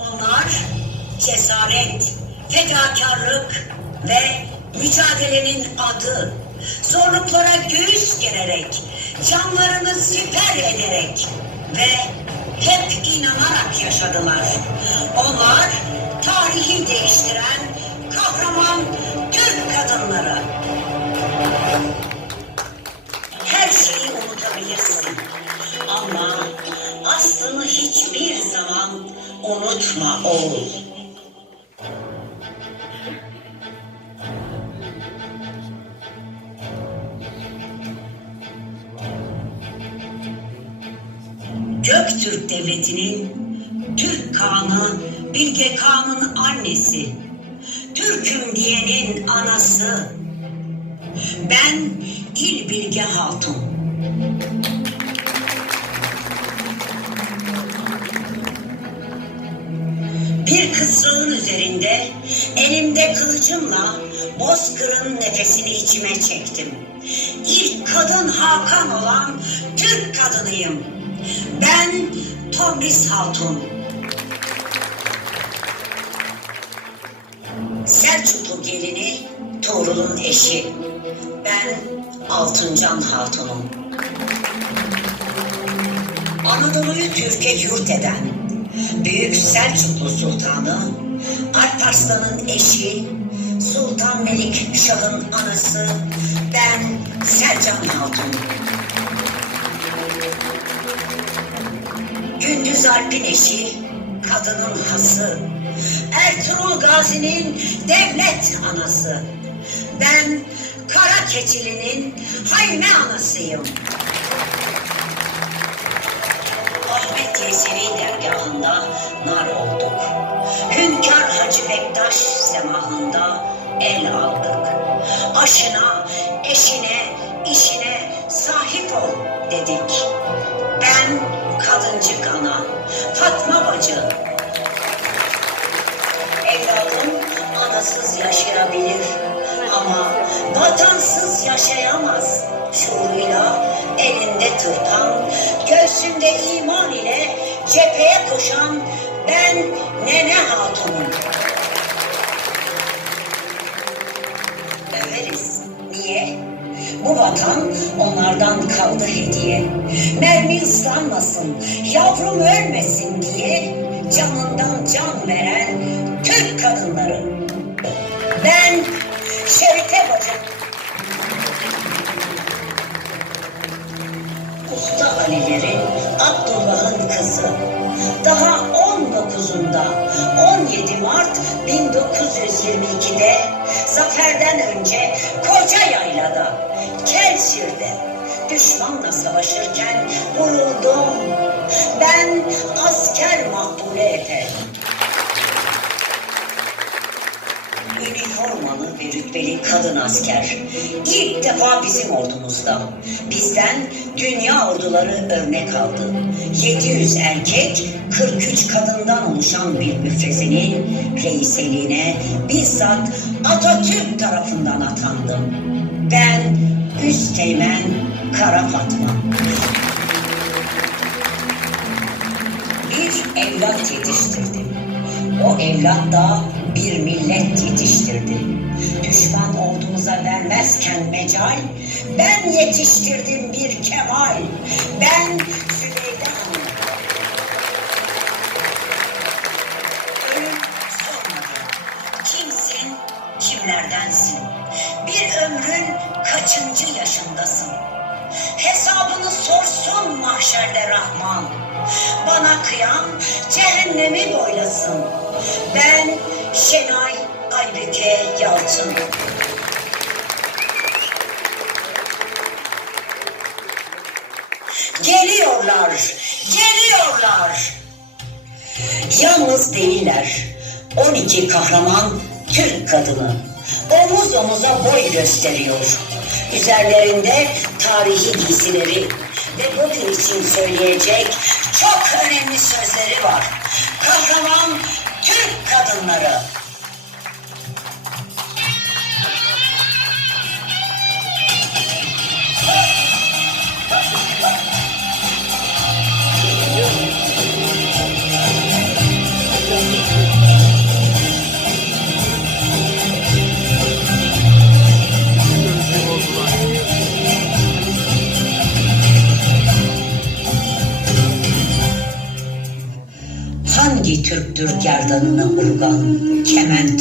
Onlar cesaret, fedakarlık ve mücadelenin adı. Zorluklara göğüs gererek, canlarını siper ederek ve hep inanarak yaşadılar. Onlar tarihi değiştiren kahraman Türk kadınları. Her şeyi unutabilirsin. Ama aslını hiçbir zaman unutma oğul. Göktürk Devleti'nin Türk Kağan'ı Bilge Kağan'ın annesi, Türk'üm diyenin anası, ben İl Bilge Hatun. Bir kısrağın üzerinde elimde kılıcımla bozkırın nefesini içime çektim. İlk kadın Hakan olan Türk kadınıyım. Ben Tomris Hatun. Selçuklu gelini Tuğrul'un eşi. Ben Altıncan Hatun'um. Anadolu'yu Türkiye yurt eden Büyük Selçuklu Sultanı Alparslan'ın eşi Sultan Melik Şah'ın anası ben Selcan Hatun. Gündüz Alp'in eşi kadının hası Ertuğrul Gazi'nin devlet anası ben Kara Keçili'nin hayme anasıyım. Yesevi dergahında nar olduk. Hünkar Hacı Bektaş semahında el aldık. Aşına, eşine, işine sahip ol dedik. Ben kadıncık ana, Fatma bacı. Evladım anasız yaşayabilir ama vatansız yaşayamaz. Şuuruyla elinde tırpan, göğsünde iman ile cepheye koşan ben Nene Hatun'um. Överiz. Niye? Bu vatan onlardan kaldı hediye. Mermi ıslanmasın, yavrum ölmesin diye canından can veren Türk kadınları. Ben Şerife bacım. Kızı. Daha 19'unda 17 Mart 1922'de zaferden önce Koca Yayla'da, Kelşir'de düşmanla savaşırken vuruldum. Ben asker Makbule Efe. Üniformalı ve rütbeli kadın asker. İlk defa bizim ordumuzda. Bizden dünya orduları örnek aldı. 700 erkek, 43 kadından oluşan bir müfrezinin reiseliğine bizzat Atatürk tarafından atandım. Ben Üsteğmen Kara Fatma. Bir evlat yetiştirdim. O evlat da bir millet yetiştirdi. Düşman ordumuza vermezken mecal, ben yetiştirdim bir kemal. Ben Zübeyde Hanım. Ölüm sormadı. Kimsin, kimlerdensin? Bir ömrün kaçıncı yaşındasın? Hesabını sorsun mahşerde Rahman. Bana kıyan cehennemi boylasın. Ben Şenay Aybüke Yalçın. Geliyorlar, geliyorlar. Yalnız değiller. 12 kahraman Türk kadını. Omuz omuza boy gösteriyor. Üzerlerinde tarihi giysileri ve bugün için söyleyecek çok önemli sözleri var. Kahraman Türk kadınları. 嗯，千万。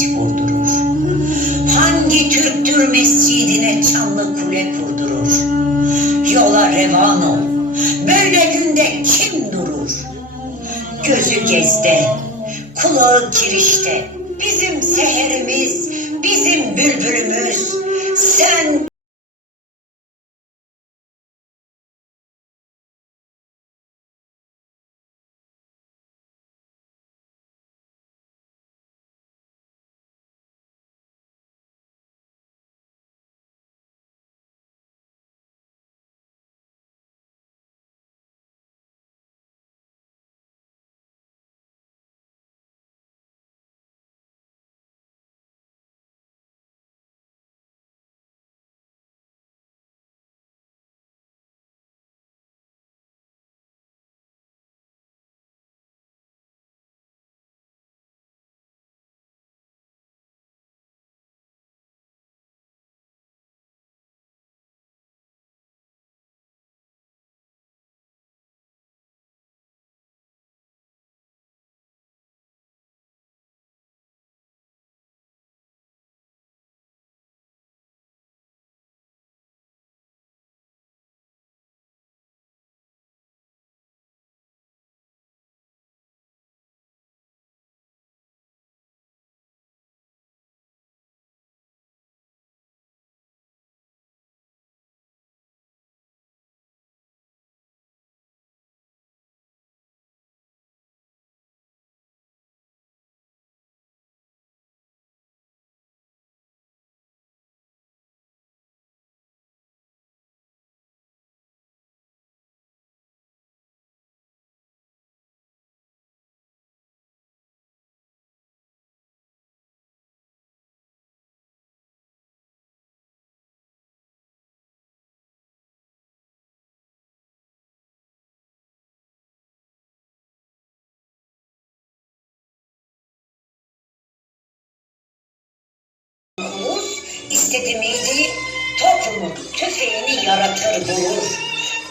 İstedi miydi topumu tüfeğini yaratır bulur.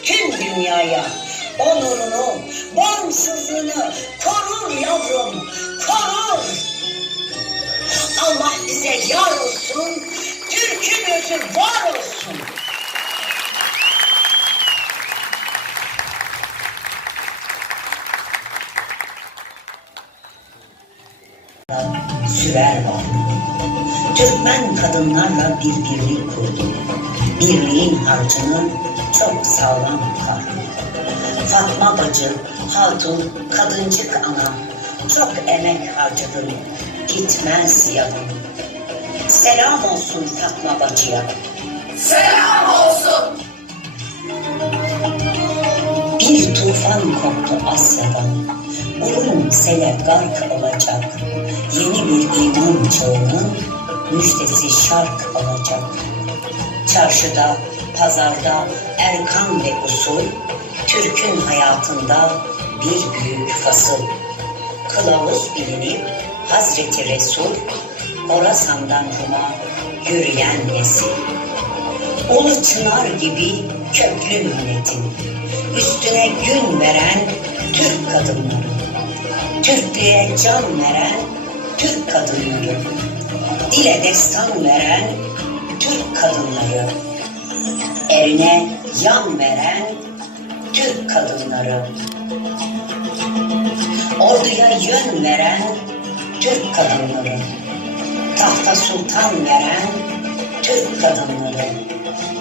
Tüm dünyaya onurunu, bağımsızlığını korur yavrum, korur. Allah bize yar olsun, Türk'ün özü var olsun. Sürer var. Türkmen kadınlarla bir birlik kurdu. Birliğin harcını çok sağlam kar. Fatma bacı, hatun, kadıncık ana, çok emek harcadım, gitmez yanım. Selam olsun Fatma bacıya. Selam olsun. Bir tufan koptu Asya'dan. Ulum sele gark olacak. Yeni bir iman çağının müjdesi şark olacak. Çarşıda, pazarda, erkan ve usul, Türk'ün hayatında bir büyük fasıl. Kılavuz bilinip Hazreti Resul, Horasan'dan Rum'a yürüyen nesil. Ulu çınar gibi köklü milletin üstüne gün veren Türk kadınları. Türklüğe can veren Türk kadınları. Dile destan veren Türk kadınları. Erine yan veren Türk kadınları. Orduya yön veren Türk kadınları. Tahta sultan veren Türk kadınları.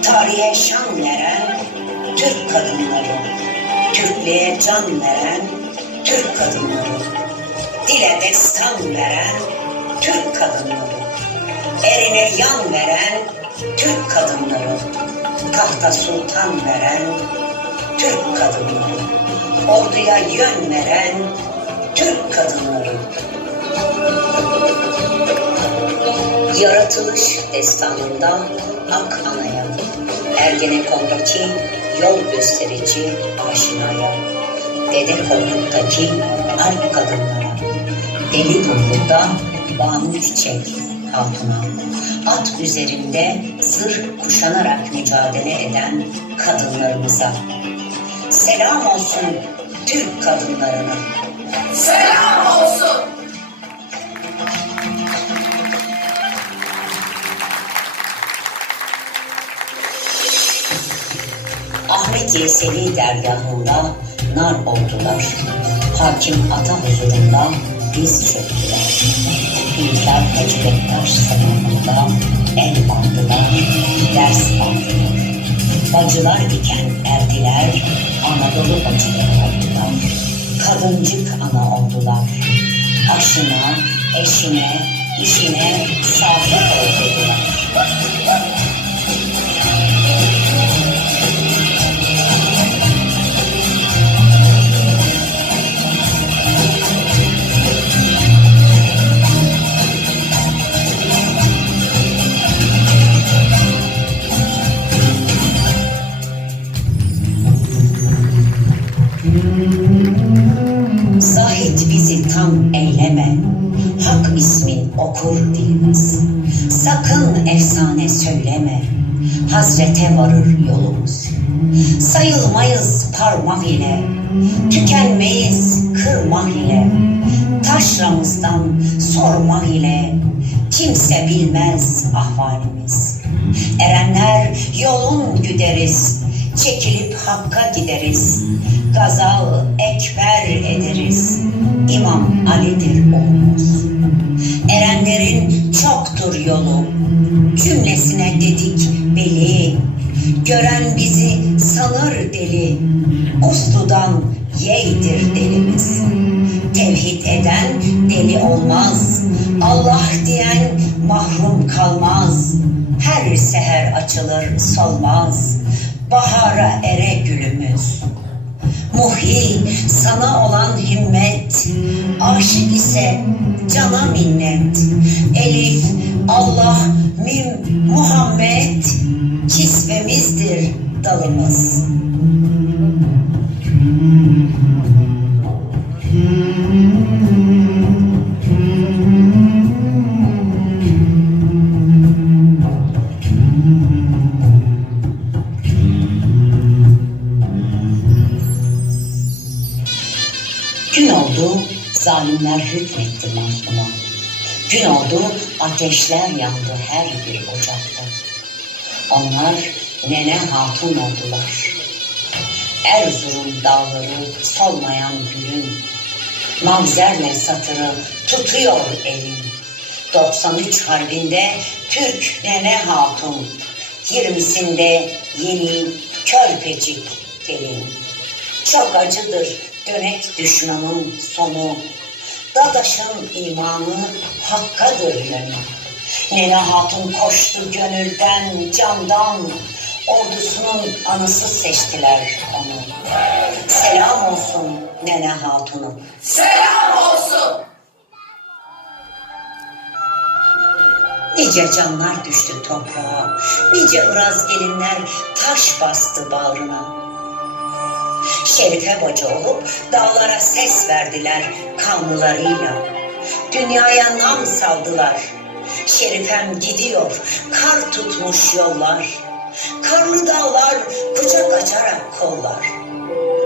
Tarihe şan veren Türk kadınları. Türklüğe can veren Türk kadınları. Dile destan veren Türk kadınları. Erine yan veren Türk kadınları. Tahta sultan veren Türk kadınları. Orduya yön veren Türk kadınları. Yaratılış destanında Ak Ana'ya, Ergenekon'daki yol gösterici aşinaya, Dede Korkut'taki alp kadınlara, Deli Dumluk'ta Banu Çiçek halkına, at üzerinde zırh kuşanarak mücadele eden kadınlarımıza. Selam olsun Türk kadınlarına. Selam olsun. Ahmet Yesevi dergahında nar oldular. Hakim ata huzurunda biz çöktüler. Hacı Bektaş zamanında el aldılar, ders aldılar. Bacılar iken erdiler, Anadolu bacıları oldular. Kadıncık ana oldular. Aşına, eşine, işine sadık oldular. Dilimiz. Sakın efsane söyleme, Hazrete varır yolumuz. Sayılmayız parmak ile, Tükenmeyiz kırmak ile, Taşramızdan sormak ile, Kimse bilmez ahvalimiz. Erenler yolun güderiz, Çekilip hakka gideriz. Gazal ekber ederiz. İmam Ali'dir oğlumuz. Erenlerin çoktur yolu. Cümlesine dedik beli. Gören bizi sanır deli. Usludan yeydir delimiz. Tevhid eden deli olmaz. Allah diyen mahrum kalmaz. Her seher açılır solmaz. Bahara ere gülümüz. Muhi sana olan himmet, aşık ise cana minnet. Elif, Allah, Mim, Muhammed, kisvemizdir dalımız. Zalimler hükmetti mazluma. Gün oldu, ateşler yandı her bir ocakta. Onlar nene hatun oldular. Erzurum dağları solmayan gülün. Mavzerle satırı tutuyor elin. 93 harbinde Türk nene hatun. 20'sinde yeni körpecik gelin. Çok acıdır dönek düşmanın sonu. Dadaşın imanı hakkadır yönü. Nene Hatun koştu gönülden, candan. Ordusunun anısı seçtiler onu. Selam olsun Nene Hatun'um. Selam olsun. Nice canlar düştü toprağa, nice ıraz gelinler taş bastı bağrına. Şerife bacı olup dağlara ses verdiler kanlılarıyla. Dünyaya nam saldılar. Şerifem gidiyor, kar tutmuş yollar. Karlı dağlar kucak açarak kollar.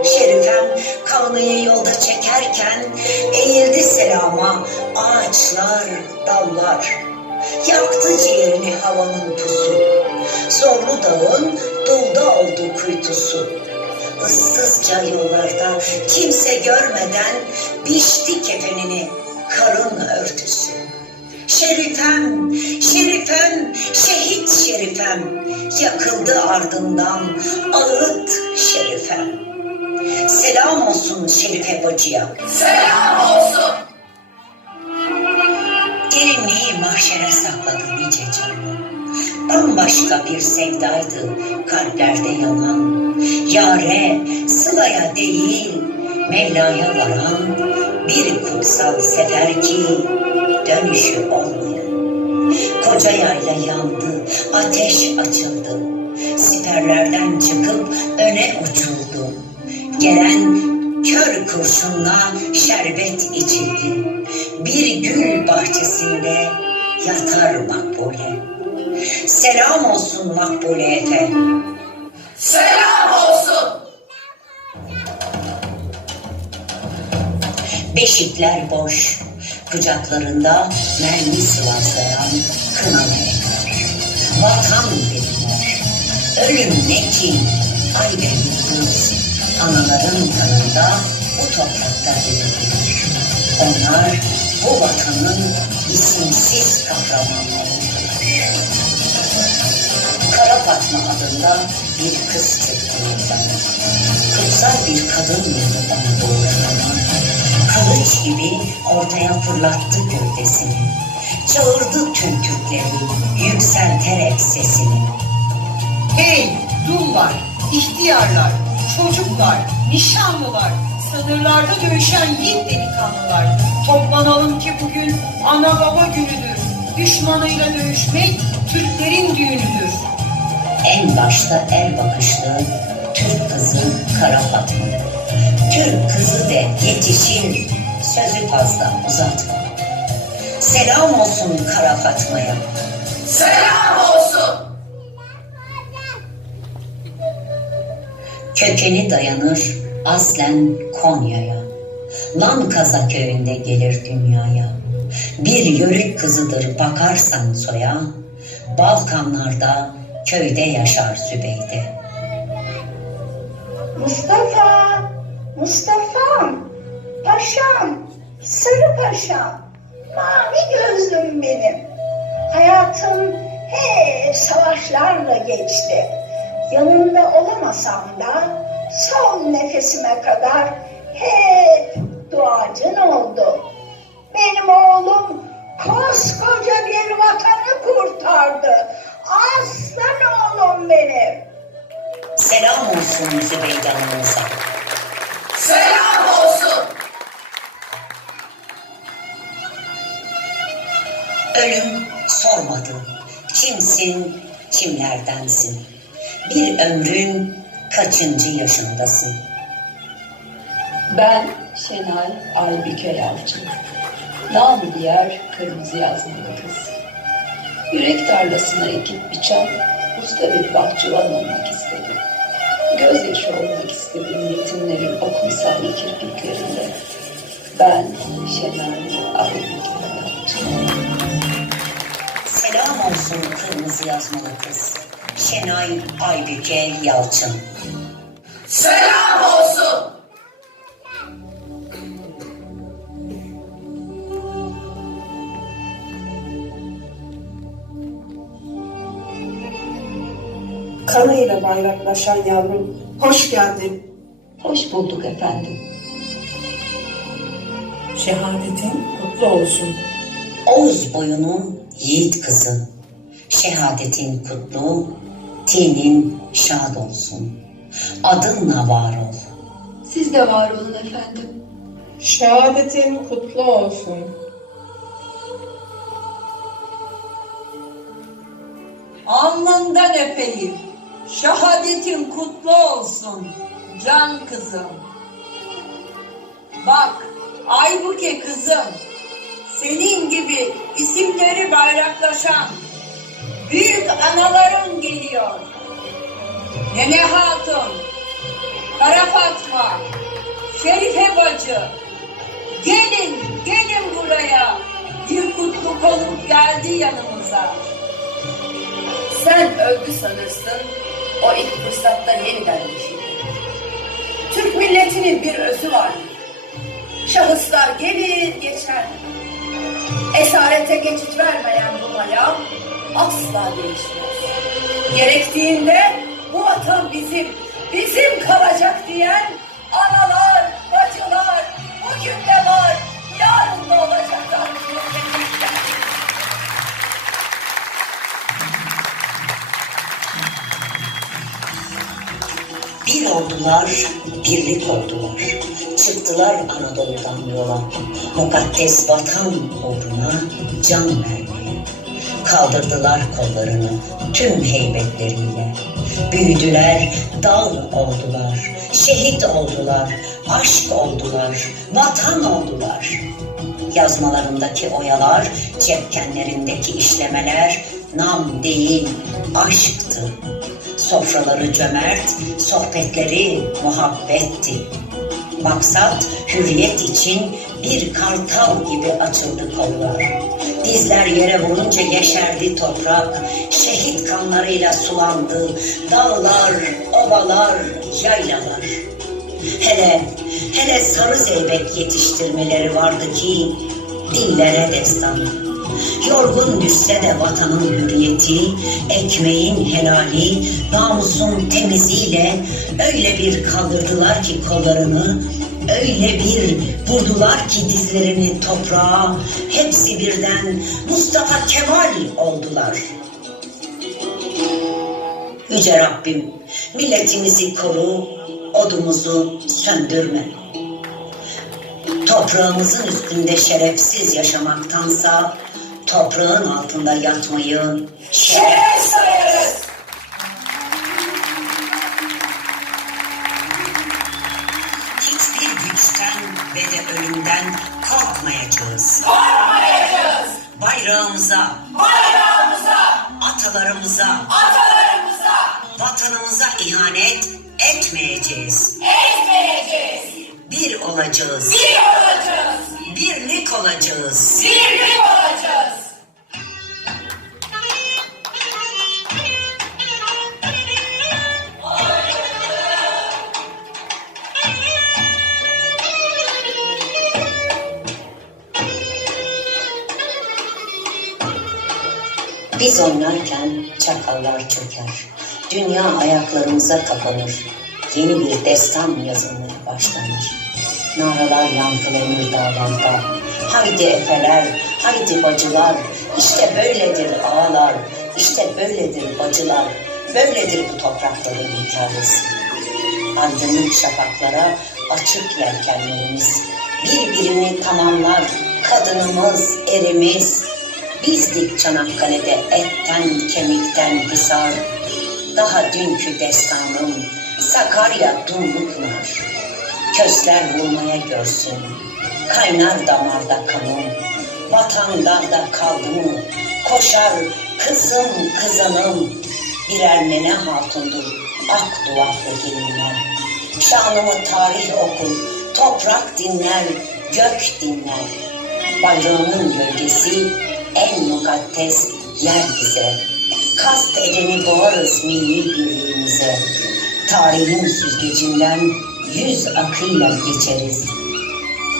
Şerifem kanlıyı yolda çekerken eğildi selama ağaçlar, dallar. Yaktı ciğerini havanın pusu. Zorlu dağın dulda oldu kuytusu. Issızca yollarda kimse görmeden biçti kefenini karın örtüsü. Şerifem, şerifem, şehit şerifem, yakıldı ardından ağıt şerifem. Selam olsun Şerife bacıya. Selam olsun. Derinliği mahşere sakladı nice canı. Bambaşka bir sevdaydı kalplerde yanan. Yare, sılaya değil, Mevla'ya varan bir kutsal sefer ki dönüşü olmayan. Koca yayla yandı, ateş açıldı. Siperlerden çıkıp öne uçuldu. Gelen kör kurşunla şerbet içildi. Bir gül bahçesinde yatar makbule. Selam olsun makbule efe. Selam olsun. Beşikler boş, kucaklarında mermi sıvazlayan eller. Vatan dediler, ölüm ne ki, ay ve yıldız anaların kanında bu toprakta verildiler. Onlar bu vatanın isimsiz kahramanlarıdır. Kara Fatma adında bir kız çıktı oradan. Kutsal bir kadın bana doğrulanan? Kılıç gibi ortaya fırlattı gövdesini. Çağırdı tüm Türkleri yükselterek sesini. Hey, dullar, ihtiyarlar, çocuklar, nişanlılar, sınırlarda dövüşen yiğit delikanlılar. Toplanalım ki bugün ana baba günüdür. Düşmanıyla dövüşmek Türklerin düğünüdür. En başta el bakışlı Türk kızı Kara Fatma. Türk kızı de yetişin sözü fazla uzatma. Selam olsun Kara Fatma'ya. Selam olsun. Kökeni dayanır aslen Konya'ya. Lankaza köyünde gelir dünyaya. Bir yörük kızıdır bakarsan soya. Balkanlarda köyde yaşar Zübeyde. Mustafa, Mustafa'm, paşam, sarı paşam, mavi gözlüm benim. Hayatım hep savaşlarla geçti. Yanında olamasam da son nefesime kadar hep duacın oldu. Benim oğlum koskoca bir vatanı kurtardı. Aslan oğlum benim. Selam olsun Zübeyde anamıza. Selam olsun. Ölüm sormadı. Kimsin, kimlerdensin? Bir ömrün kaçıncı yaşındasın? Ben Şenay Aybüke Yalçın. Namı diğer kırmızı yazmalı kız. Yürek tarlasına ekip biçen usta bir bahçıvan olmak istedim. Gözyaşı olmak istedim yetimlerin ok misali kirpiklerinde. Ben Şenay Aybüke Yalçın. Selam olsun kırmızı yazmalı kız. Şenay Aybüke Yalçın. Selam olsun. Kanıyla bayraklaşan yavrum, hoş geldin. Hoş bulduk efendim. Şehadetin kutlu olsun. Oğuz boyunun yiğit kızı. Şehadetin kutlu, tinin şad olsun. Adınla var ol. Siz de var olun efendim. Şehadetin kutlu olsun. Alnından öpeyim. Şehadetin kutlu olsun. Can kızım. Bak Aybuke kızım. Senin gibi isimleri bayraklaşan büyük analarım geliyor. Nene Hatun, Kara Fatma, Şerife Bacı. Gelin, gelin buraya. Bir kutluk olup geldi yanımıza. Sen öldü sanırsın, o ilk fırsatta yeniden yeşildi. Türk milletinin bir özü vardır. Şahıslar gelir geçer. Esarete geçit vermeyen bu hayal asla değişmez. Gerektiğinde bu vatan bizim, bizim kalacak diyen analar, Oldular, birlik oldular. Çıktılar Anadolu'dan yola. Mukaddes vatan uğruna can vermeye. Kaldırdılar kollarını tüm heybetleriyle. Büyüdüler, dağ oldular. Şehit oldular, aşk oldular, vatan oldular. Yazmalarındaki oyalar, cepkenlerindeki işlemeler nam değil, aşktı. Sofraları cömert, sohbetleri muhabbetti. Maksat hürriyet için bir kartal gibi açıldı kollar. Dizler yere vurunca yeşerdi toprak, şehit kanlarıyla sulandı, dağlar ovalar, yaylalar. Hele, hele sarı zeybek yetiştirmeleri vardı ki dillere destan. Yorgun düşse de vatanın hürriyeti, ekmeğin helali, namusun temiziyle öyle bir kaldırdılar ki kollarını, öyle bir vurdular ki dizlerini toprağa, hepsi birden Mustafa Kemal oldular. Yüce Rabbim milletimizi koru, odumuzu söndürme. Toprağımızın üstünde şerefsiz yaşamaktansa toprağın altında yatmayı Şeref sayarız. hiçbir güçten ve de ölümden korkmayacağız. Korkmayacağız. Bayrağımıza, Bayrağımıza, atalarımıza, atalarımıza vatanımıza ihanet etmeyeceğiz. etmeyeceğiz. Bir olacağız, Bir olacağız. birlik olacağız. Birlik olacağız. Biz oynarken çakallar çöker. Dünya ayaklarımıza kapanır. Yeni bir destan yazılmaya başlanır. Naralar yankılanır dağlarda. Haydi efeler, haydi bacılar. İşte böyledir ağalar, işte böyledir bacılar. Böyledir bu toprakların hikayesi. Aydınlık şafaklara açık yelkenlerimiz. Birbirini tamamlar kadınımız, erimiz. Bizdik Çanakkale'de etten kemikten hisar. Daha dünkü destanım Sakarya Dumlupınar. Kösler vurmaya görsün, kaynar damarda kanım. Vatan darda kaldı mı, koşar kızım kızanım. Birer nene hatundur ak duvaklı gelinler. Şanımı tarih okur, toprak dinler, gök dinler. Bayrağının gölgesi en mukaddes yer bize. Kast edeni boğarız milli birliğimize. Tarihin süzgecinden yüz akıyla geçeriz.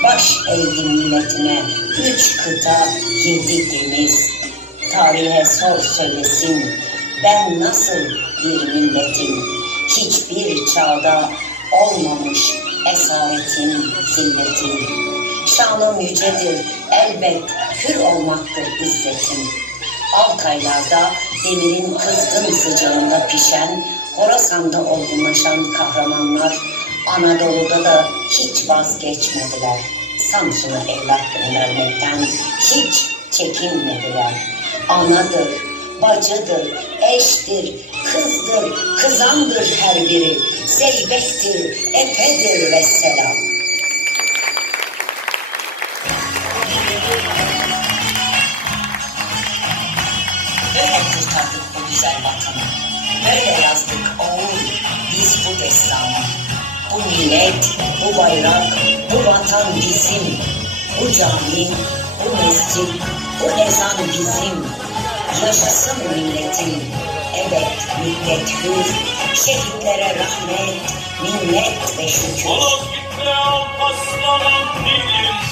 Baş eğdi milletine üç kıta yedi deniz. Tarihe sor söylesin ben nasıl bir milletim. Hiçbir çağda olmamış esaretin, zilletin. Şanım yücedir elbet hür olmaktır izzetim. Altaylarda demirin kızgın sıcağında pişen, Horasan'da olgunlaşan kahramanlar Anadolu'da da hiç vazgeçmediler. Samsun'a evlat göndermekten hiç çekinmediler. Anadır, bacıdır, eştir, kızdır, kızandır her biri. Zeybektir, efedir ve selam. Güzel vatanı. Böyle yazdık oğul biz bu destanı. Bu millet, bu bayrak, bu vatan bizim. Bu cami, bu mescit, bu ezan bizim. Yaşasın milletin, evet millet hür. Şehitlere rahmet, minnet ve şükür. Olup gitme Alparslan'ın dilim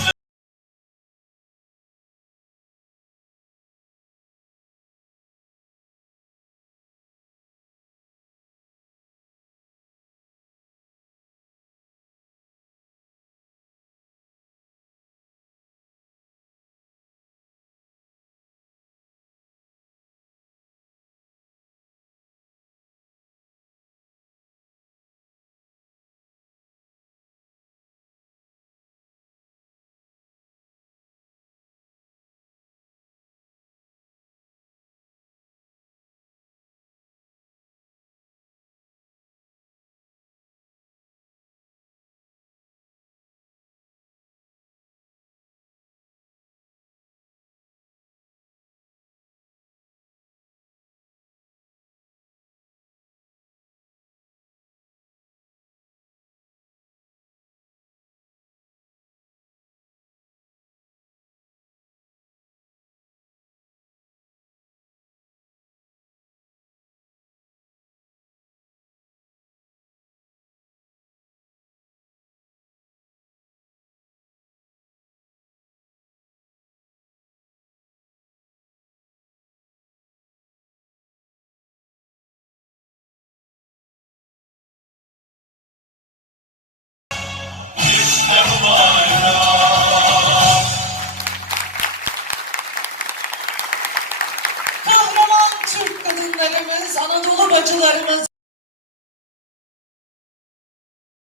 வருது